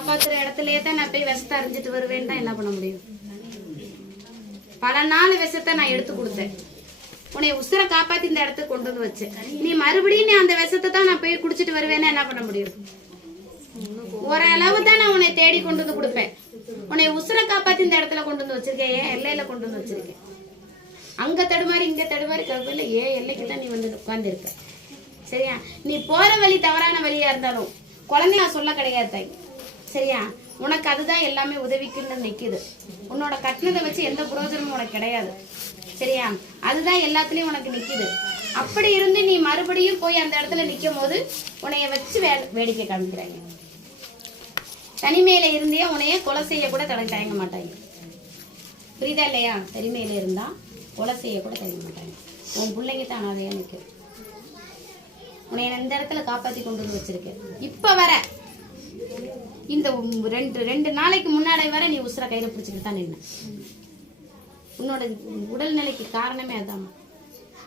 காப்பாத்துற இடத்துலயே தான் நான் போய் விஷத்தை அறிஞ்சிட்டு வருவேன்னா என்ன பண்ண முடியும்? பல நாள் விஷத்தை நான் எடுத்து கொடுத்தேன், உன்னை உசுரை காப்பாத்தி இந்த இடத்துக்கு கொண்டு வந்து வச்சேன். நீ மறுபடியும் நீ அந்த விஷத்தை தான் நான் போய் குடிச்சிட்டு வருவேன்னா என்ன பண்ண முடியும்? ஓரளவு தான் நான் உன்னை தேடி கொண்டு வந்து கொடுப்பேன். உன்னை உசுரை காப்பாத்தி இந்த இடத்துல கொண்டு வந்து வச்சிருக்கேன், ஏன் எல்லையில கொண்டு வந்து வச்சிருக்கேன். அங்க தடுமாறி இங்க தடுமாறி கருவில்ல ஏன் எல்லைக்கு தான் நீ வந்து உட்கார்ந்து இருக்க. சரியா? நீ போற வழி தவறான வழியா இருந்தாலும் குழந்தைய சொல்ல கிடையாது தாய். சரியா? உனக்கு அதுதான் எல்லாமே உதவிக்குன்னு நிக்குது. உன்னோட கட்டினதை வச்சு எந்த பிரயோஜனமும் உனக்கு கிடையாது. சரியா? அதுதான் எல்லாத்துலயும் உனக்கு நிக்குது. அப்படி இருந்து நீ மறுபடியும் போய் அந்த இடத்துல நிக்கும் போது உன்னைய வச்சு வேடிக்கை காமிக்கிறாங்க. தனிமையில இருந்தே உன்னைய கொலை செய்ய கூட தயங்க மாட்டாங்க. புரியுதா இல்லையா? தனிமையில இருந்தா கொலை செய்ய கூட தயங்க மாட்டாங்க. உன் பிள்ளைங்க தான் அதையா நிற்கும். உன்னைய இந்த இடத்துல காப்பாத்தி கொண்டு வந்து வச்சிருக்கேன். இப்ப வர இந்த ரெண்டு நாளைக்கு முன்னாடி வர நீ உசுர கையில பிடிச்சிட்டு தான் நின்ன. உன்னோட உடல்நிலைக்கு காரணமே அதான்.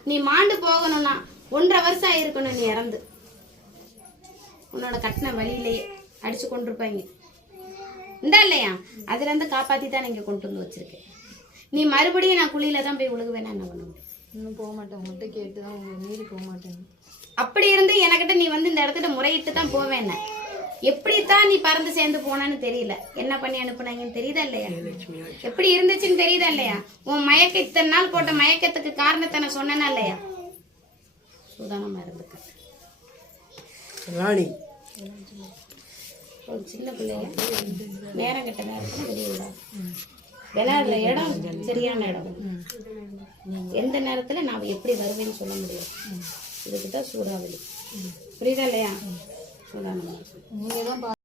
நீ மாண்டு போகணும்னா 1.5 வருஷம் ஆயிருக்கணும் நீ இறந்து. உன்னோட கட்டின வழியிலேயே அடிச்சு கொண்டிருப்பாங்க இந்த இல்லையா? அதுல இருந்து காப்பாத்தி தான் இங்க கொண்டு வந்து வச்சிருக்கேன். நீ மறுபடியும் நான் குழியில தான் போய் விழுகுவேன்னா என்ன பண்ண முடியும்? இன்னும் போக மாட்டேன், உங்கள்கிட்ட கேட்டுதான் மீறி போக மாட்டேன். அப்படி இருந்து என்கிட்ட நீ வந்து இந்த இடத்துல முறையிட்டு தான் போவேன். எப்படித்தான் நீ பறந்து சேர்ந்து போனான்னு தெரியல, என்ன பண்ணி அனுப்புனாங்கன்னு தெரியுதா இல்லையா? எப்படி இருந்துச்சுன்னு தெரியுதா இல்லையா? உன் மயக்க இத்தனை நாள் போட்ட மயக்கத்துக்கு காரணத்தை நான் சொன்னேன்னா இல்லையா? சுதானமா இருந்துக்க ராணி. ஒரு சின்ன பிள்ளைய நேரம் கட்ட நேரத்துல வெளியே விடா. விளையாடுற இடம் சரியான இடம். எந்த நேரத்துல நான் எப்படி வருவேன்னு சொல்ல முடியும். இதுக்குதான் சூறாவளி. புரியுதா இல்லையா? சூதானமா